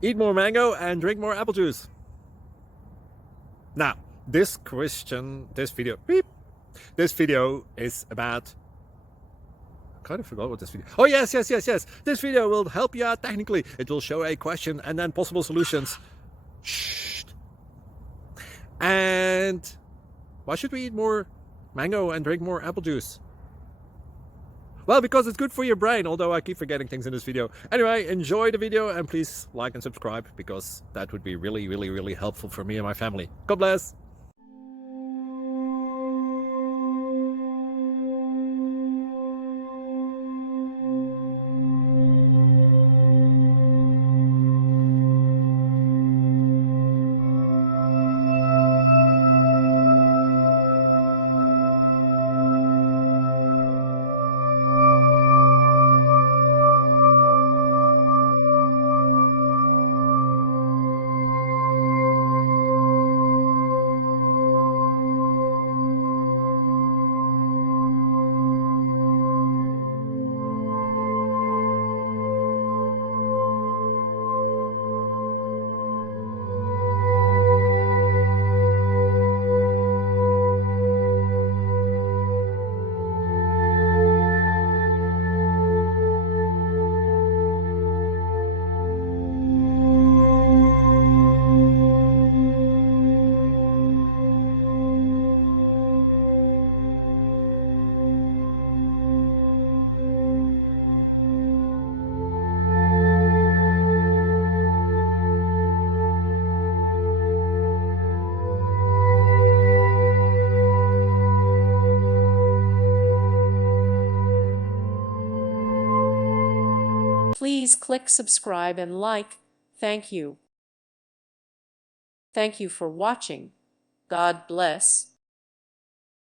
Eat more mango and drink more apple juice. Now, this video is about, I kind of forgot what this video. Oh, yes. This video will help you out technically. It will show a question and then possible solutions. Shh. And why should we eat more mango and drink more apple juice? Well, because it's good for your brain, although I keep forgetting things in this video. Anyway, enjoy the video and please like and subscribe, because that would be really helpful for me and my family. God bless! Please click subscribe and like. Thank you. Thank you for watching. God bless.